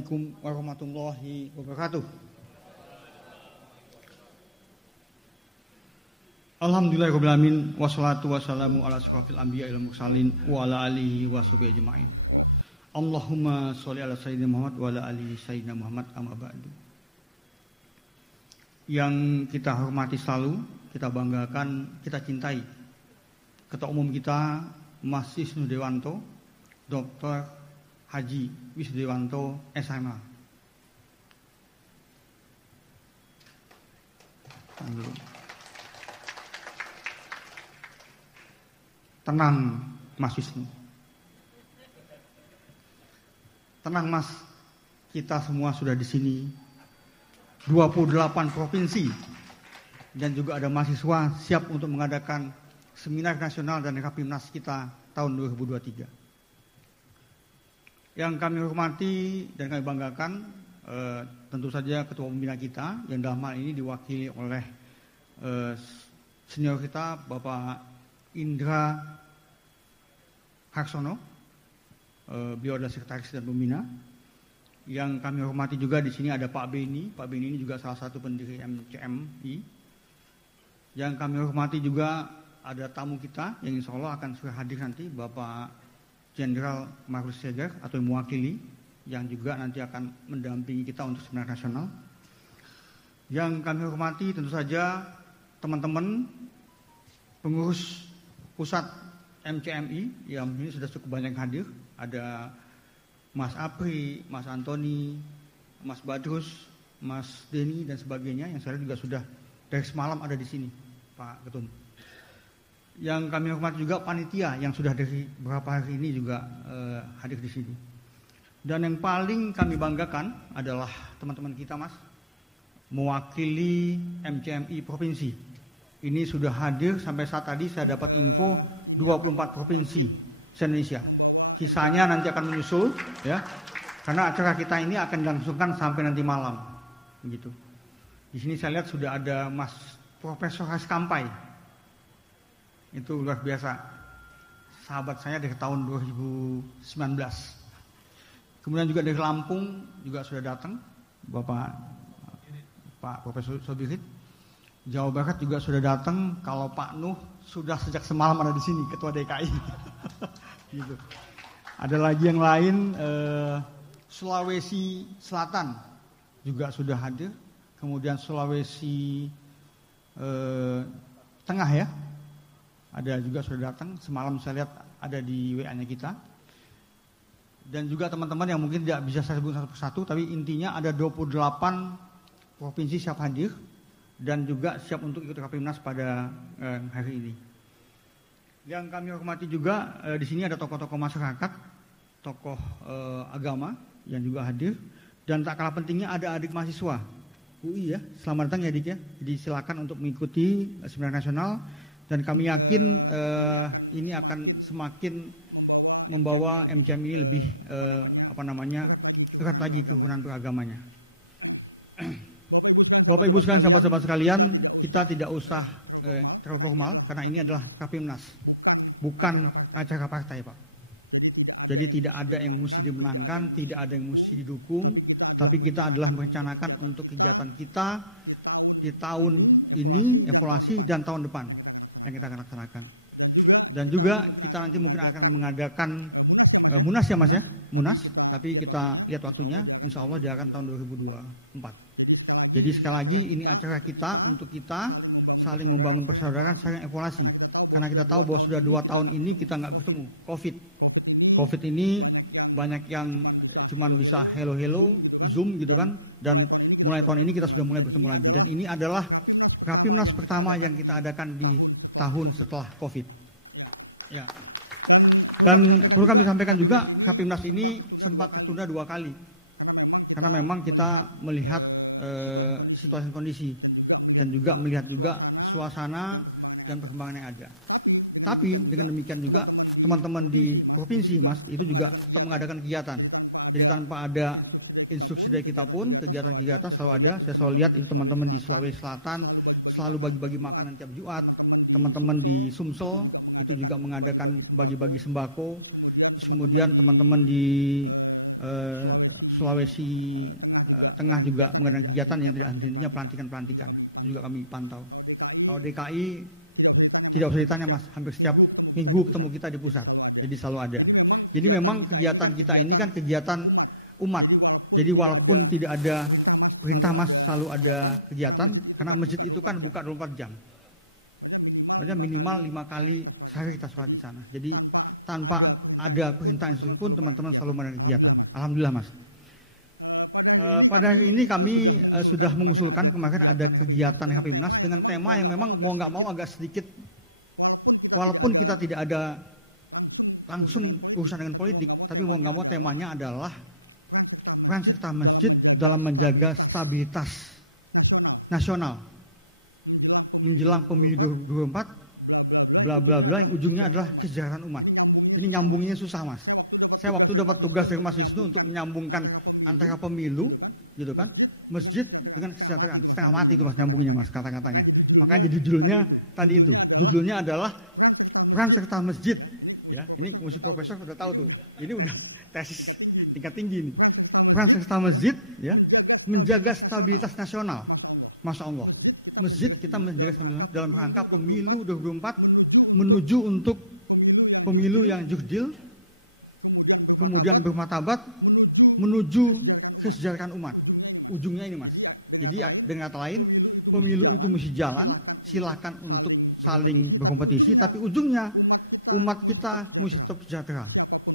Assalamualaikum warahmatullahi wabarakatuh. Alhamdulillahirabbil alamin wassalatu wassalamu ala asyrofil anbiya'i wal mursalin wa ala alihi washabihi ajmain. Allahumma sholli ala sayyidina Muhammad wa ala ali sayyidina Muhammad amma ba'du. Yang kita hormati selalu, kita banggakan, kita cintai Ketua Umum kita Mas Wisnu Dewanto, Dr. Haji Wisnu Dewanto SMA. Tenang Mas Wisnu. Tenang Mas, kita semua sudah di sini. 28 provinsi dan juga ada mahasiswa siap untuk mengadakan seminar nasional dan Rapimnas kita tahun 2023. Yang kami hormati dan kami banggakan tentu saja Ketua Pembina kita yang dalam hal ini diwakili oleh senior kita Bapak Indra Harsono, beliau adalah sekretaris dan pembina. Yang kami hormati juga di sini ada Pak Beni. Pak Beni ini juga salah satu pendiri MCMI. Yang kami hormati juga ada tamu kita yang insya Allah akan sudah hadir nanti, Bapak Jenderal Marus Segar atau mewakili, yang juga nanti akan mendampingi kita untuk seminar nasional. Yang kami hormati tentu saja teman-teman pengurus pusat MCMI yang ini sudah cukup banyak hadir. Ada Mas Apri, Mas Antoni, Mas Badrus, Mas Deni dan sebagainya yang saya juga sudah dari semalam ada di sini, Pak Ketum. Yang kami hormati juga panitia yang sudah dari beberapa hari ini juga hadir di sini. Dan yang paling kami banggakan adalah teman-teman kita Mas, mewakili MCMI provinsi. Ini sudah hadir sampai saat tadi saya dapat info 24 provinsi se-Indonesia. Sisanya nanti akan menyusul ya. Karena acara kita ini akan dilangsungkan sampai nanti malam. Begitu. Di sini saya lihat sudah ada Mas Profesor Haskampai. Itu luar biasa. Sahabat saya dari tahun 2019. Kemudian juga dari Lampung juga sudah datang Pak Profesor Sobirit. Jawa Barat juga sudah datang. Kalau Pak Nuh sudah sejak semalam ada di sini, Ketua DKI. Gitu. Ada lagi yang lain, Sulawesi Selatan juga sudah hadir. Kemudian Sulawesi Tengah ya. Ada juga sudah datang, semalam saya lihat ada di WA-nya kita. Dan juga teman-teman yang mungkin tidak bisa saya sebut satu persatu, tapi intinya ada 28 provinsi siap hadir dan juga siap untuk ikut Rapimnas pada hari ini. Yang kami hormati juga di sini ada tokoh-tokoh masyarakat, tokoh agama yang juga hadir, dan tak kalah pentingnya ada adik mahasiswa UI ya. Selamat datang ya adik ya. Jadi silakan untuk mengikuti seminar nasional. Dan kami yakin ini akan semakin membawa MCM ini lebih erat lagi kerukunan beragamanya. Bapak Ibu sekalian, sahabat-sahabat sekalian, kita tidak usah terlalu formal karena ini adalah Rapimnas, bukan acara partai Pak. Jadi tidak ada yang mesti dimenangkan, tidak ada yang mesti didukung, tapi kita adalah merencanakan untuk kegiatan kita di tahun ini, evaluasi dan tahun depan yang kita akan laksanakan. Dan juga kita nanti mungkin akan mengadakan Munas ya Mas ya, Munas, tapi kita lihat waktunya, insya Allah dia akan tahun 2024. Jadi sekali lagi ini acara kita untuk kita saling membangun persaudaraan, saling evaluasi. Karena kita tahu bahwa sudah 2 tahun ini kita nggak bertemu, COVID ini banyak yang cuman bisa hello Zoom gitu kan, dan mulai tahun ini kita sudah mulai bertemu lagi. Dan ini adalah Rapimnas pertama yang kita adakan di tahun setelah COVID. Ya. Dan perlu kami sampaikan juga, Rapimnas ini sempat tertunda 2 kali. Karena memang kita melihat situasi kondisi dan juga melihat juga suasana dan perkembangan yang ada. Tapi dengan demikian juga teman-teman di provinsi Mas itu juga tetap mengadakan kegiatan. Jadi tanpa ada instruksi dari kita pun kegiatan-kegiatan selalu ada. Saya selalu lihat itu teman-teman di Sulawesi Selatan selalu bagi-bagi makanan tiap Jumat. Teman-teman di Sumsel itu juga mengadakan bagi-bagi sembako. Terus kemudian teman-teman di Sulawesi Tengah juga mengadakan kegiatan yang tidak henti-hentinya, pelantikan-pelantikan. Itu juga kami pantau. Kalau DKI tidak usah ditanya Mas, hampir setiap minggu ketemu kita di pusat. Jadi selalu ada. Jadi memang kegiatan kita ini kan kegiatan umat. Jadi walaupun tidak ada perintah Mas, selalu ada kegiatan, karena masjid itu kan buka 24 jam. Maksudnya minimal 5 kali sehari kita sholat di sana. Jadi tanpa ada perintah instruksi pun teman-teman selalu melakukan kegiatan. Alhamdulillah Mas. Pada hari ini kami sudah mengusulkan kemarin ada kegiatan Kapimnas dengan tema yang memang mau nggak mau agak sedikit, walaupun kita tidak ada langsung urusan dengan politik, tapi mau nggak mau temanya adalah peran serta masjid dalam menjaga stabilitas nasional menjelang pemilu 2024, bla bla bla, yang ujungnya adalah kesejahteraan umat. Ini nyambungnya susah Mas. Saya waktu dapat tugas dari Mas Wisnu untuk menyambungkan antara pemilu, gitu kan, masjid dengan kesejahteraan. Setengah mati itu Mas nyambungnya Mas, kata-katanya. Makanya jadi judulnya tadi itu. Judulnya adalah peran serta masjid. Ya, ini musik profesor udah tahu tuh. Ini udah tesis tingkat tinggi nih. Peran serta masjid, ya, menjaga stabilitas nasional. Masya Allah. Masjid kita menjaga stabilitas dalam rangka pemilu 2024 menuju untuk pemilu yang jurdil, kemudian bermartabat, menuju kesejahteraan umat. Ujungnya ini Mas. Jadi dengan kata lain, pemilu itu mesti jalan, silahkan untuk saling berkompetisi, tapi ujungnya umat kita mesti tetap sejahtera,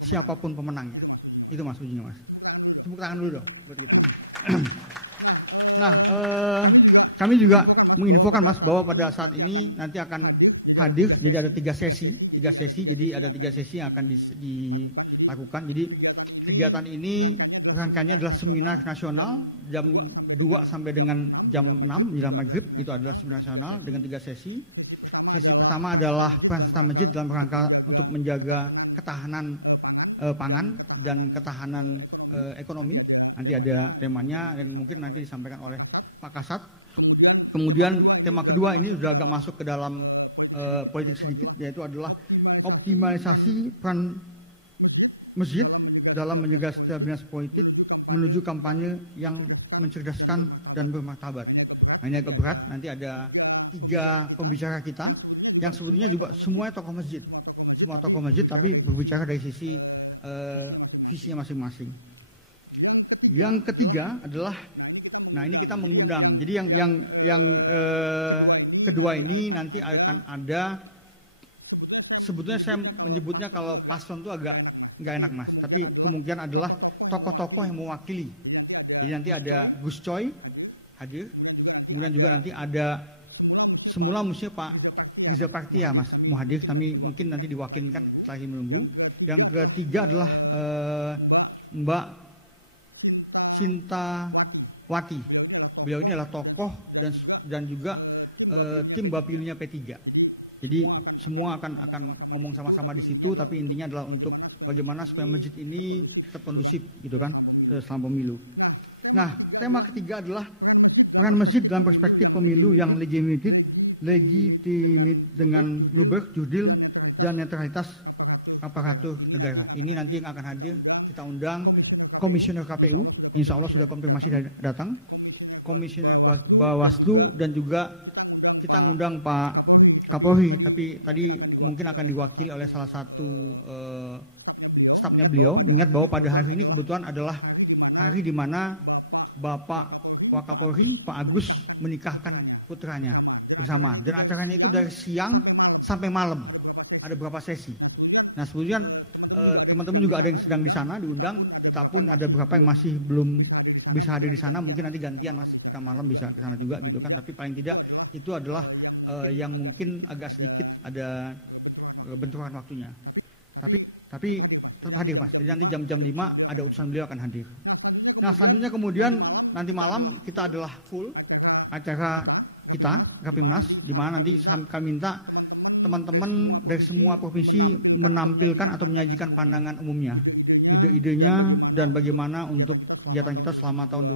siapapun pemenangnya. Itu Mas ujungnya Mas. Tepuk tangan dulu dong buat kita. Nah, kami juga menginfokan Mas bahwa pada saat ini nanti akan hadir, jadi ada 3 sesi, jadi ada 3 sesi yang akan dilakukan. Jadi kegiatan ini rangkaiannya adalah seminar nasional jam 2 sampai dengan jam 6 menjelang maghrib, itu adalah seminar nasional dengan 3 sesi. Sesi pertama adalah peran serta masjid dalam rangka untuk menjaga ketahanan pangan dan ketahanan ekonomi. Nanti ada temanya yang mungkin nanti disampaikan oleh Pak Kasat. Kemudian tema kedua ini sudah agak masuk ke dalam politik sedikit, yaitu adalah optimalisasi peran masjid dalam menjaga stabilitas politik menuju kampanye yang mencerdaskan dan bermartabat. Nah, ini agak berat, nanti ada 3 pembicara kita yang sebetulnya juga semuanya tokoh masjid. Semua tokoh masjid tapi berbicara dari sisi visinya masing-masing. Yang ketiga adalah, nah ini kita mengundang. Jadi yang kedua ini nanti akan ada, sebetulnya saya menyebutnya kalau paslon itu agak nggak enak Mas, tapi kemungkinan adalah tokoh-tokoh yang mewakili. Jadi nanti ada Gus Coy hadir, kemudian juga nanti ada, semula mestinya Pak Rizal Partia Mas mau hadir, tapi mungkin nanti diwakilkan setelah ini menunggu. Yang ketiga adalah Mbak Sinta Wati. Beliau ini adalah tokoh dan juga tim Bapilunya P3. Jadi semua akan ngomong sama-sama di situ, tapi intinya adalah untuk bagaimana supaya masjid ini tetap kondusif gitu kan selama pemilu. Nah, tema ketiga adalah peran masjid dalam perspektif pemilu yang legitimate dengan luber, jurdil, dan netralitas aparatur negara. Ini nanti yang akan hadir, kita undang Komisioner KPU, insya Allah sudah konfirmasi datang, Komisioner Bawaslu, dan juga kita ngundang Pak Kapolri, tapi tadi mungkin akan diwakili oleh salah satu stafnya beliau, mengingat bahwa pada hari ini kebetulan adalah hari di mana Bapak Wakapolri, Pak Agus, menikahkan putranya bersamaan. Dan acaranya itu dari siang sampai malam, ada beberapa sesi. Nah sebetulnya teman-teman juga ada yang sedang di sana diundang, kita pun ada beberapa yang masih belum bisa hadir di sana, mungkin nanti gantian Mas, kita malam bisa ke sana juga gitu kan, tapi paling tidak itu adalah yang mungkin agak sedikit ada benturan waktunya. Tapi tetap hadir Mas. Jadi nanti jam-jam 5 ada utusan beliau akan hadir. Nah selanjutnya kemudian nanti malam kita adalah full acara kita Kapimnas, di mana nanti kami minta teman-teman dari semua provinsi menampilkan atau menyajikan pandangan umumnya, ide-idenya dan bagaimana untuk kegiatan kita selama tahun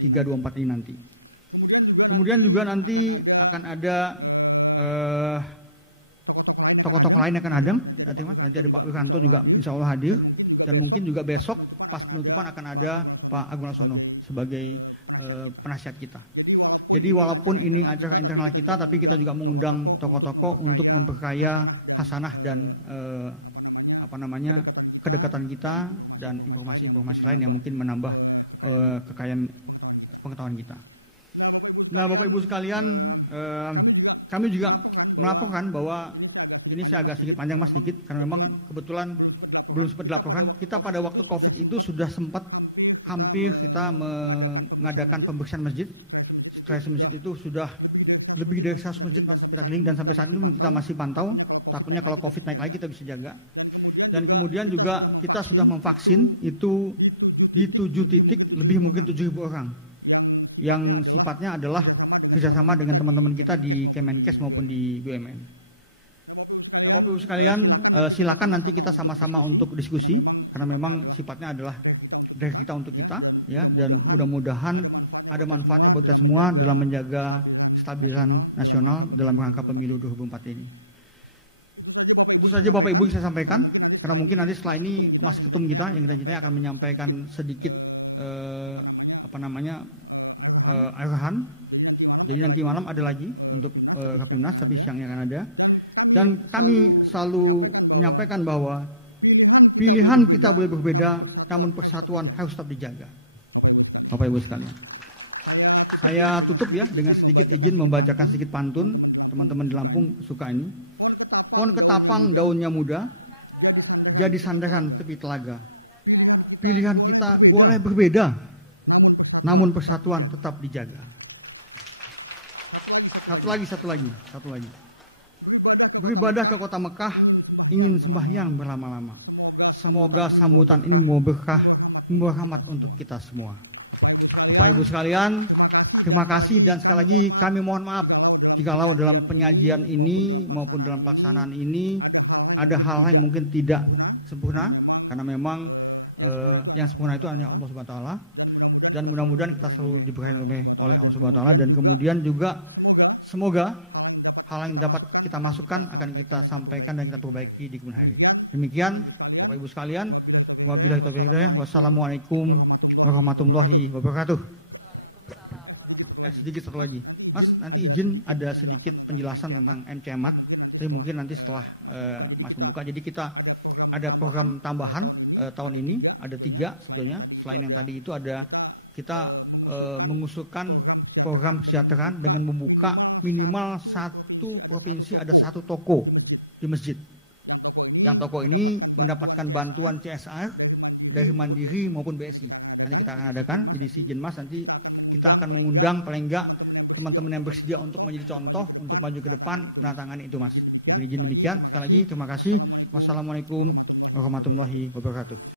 2023-2024 ini nanti. Kemudian juga nanti akan ada tokoh-tokoh lain yang akan hadir, nanti ada Pak Wiranto juga insya Allah hadir, dan mungkin juga besok pas penutupan akan ada Pak Agung Laksono sebagai penasihat kita. Jadi walaupun ini acara internal kita, tapi kita juga mengundang tokoh-tokoh untuk memperkaya hasanah dan kedekatan kita dan informasi-informasi lain yang mungkin menambah kekayaan pengetahuan kita. Nah, Bapak Ibu sekalian, kami juga melaporkan bahwa ini saya agak sedikit panjang Mas sedikit karena memang kebetulan belum sempat dilaporkan. Kita pada waktu COVID itu sudah sempat hampir kita mengadakan pembersihan masjid. Setelah masjid itu sudah lebih dari 100 masjid Mas kita keliling, dan sampai saat ini kita masih pantau. Takutnya kalau COVID naik lagi kita bisa jaga. Dan kemudian juga kita sudah memvaksin itu di 7 titik lebih mungkin 7.000 orang. Yang sifatnya adalah kerjasama dengan teman-teman kita di Kemenkes maupun di BUMN. Nah, Bapak Ibu sekalian, silakan nanti kita sama-sama untuk diskusi karena memang sifatnya adalah dari kita untuk kita, ya, dan mudah-mudahan ada manfaatnya buat kita semua dalam menjaga stabilisan nasional dalam rangka pemilu 2024 ini. Itu saja Bapak Ibu yang saya sampaikan, karena mungkin nanti setelah ini Mas Ketum kita yang kita cintai akan menyampaikan sedikit arahan. Jadi nanti malam ada lagi untuk Rapimnas, tapi siangnya akan ada. Dan kami selalu menyampaikan bahwa pilihan kita boleh berbeda, namun persatuan harus tetap dijaga. Bapak Ibu sekalian, saya tutup ya dengan sedikit izin membacakan sedikit pantun. Teman-teman di Lampung suka ini. Pohon ketapang daunnya muda, jadi sandaran tepi telaga. Pilihan kita boleh berbeda, namun persatuan tetap dijaga. Satu lagi. Beribadah ke kota Mekah, ingin sembahyang berlama-lama. Semoga sambutan ini membawa berkah, membawa rahmat untuk kita semua. Bapak Ibu sekalian, terima kasih, dan sekali lagi kami mohon maaf jikalau dalam penyajian ini maupun dalam pelaksanaan ini ada hal-hal yang mungkin tidak sempurna, karena memang yang sempurna itu hanya Allah Subhanahu wa taala, dan mudah-mudahan kita selalu diberkahi oleh Allah Subhanahu wa taala, dan kemudian juga semoga hal yang dapat kita masukkan akan kita sampaikan dan kita perbaiki di kemudian hari. Demikian Bapak Ibu sekalian, wabillahi taufiq hidayah, wassalamualaikum warahmatullahi wabarakatuh. Sedikit satu lagi, Mas, nanti izin ada sedikit penjelasan tentang MCMAT, tapi mungkin nanti setelah Mas membuka. Jadi kita ada program tambahan tahun ini, ada 3 sebetulnya. Selain yang tadi itu ada kita mengusulkan program kesejahteraan dengan membuka minimal 1 provinsi ada 1 toko di masjid. Yang toko ini mendapatkan bantuan CSR dari Mandiri maupun BSI. Nanti kita akan adakan, jadi si izin Mas nanti kita akan mengundang paling enggak teman-teman yang bersedia untuk menjadi contoh untuk maju ke depan menantangani itu Mas. Mungkin izin demikian. Sekali lagi terima kasih. Wassalamualaikum warahmatullahi wabarakatuh.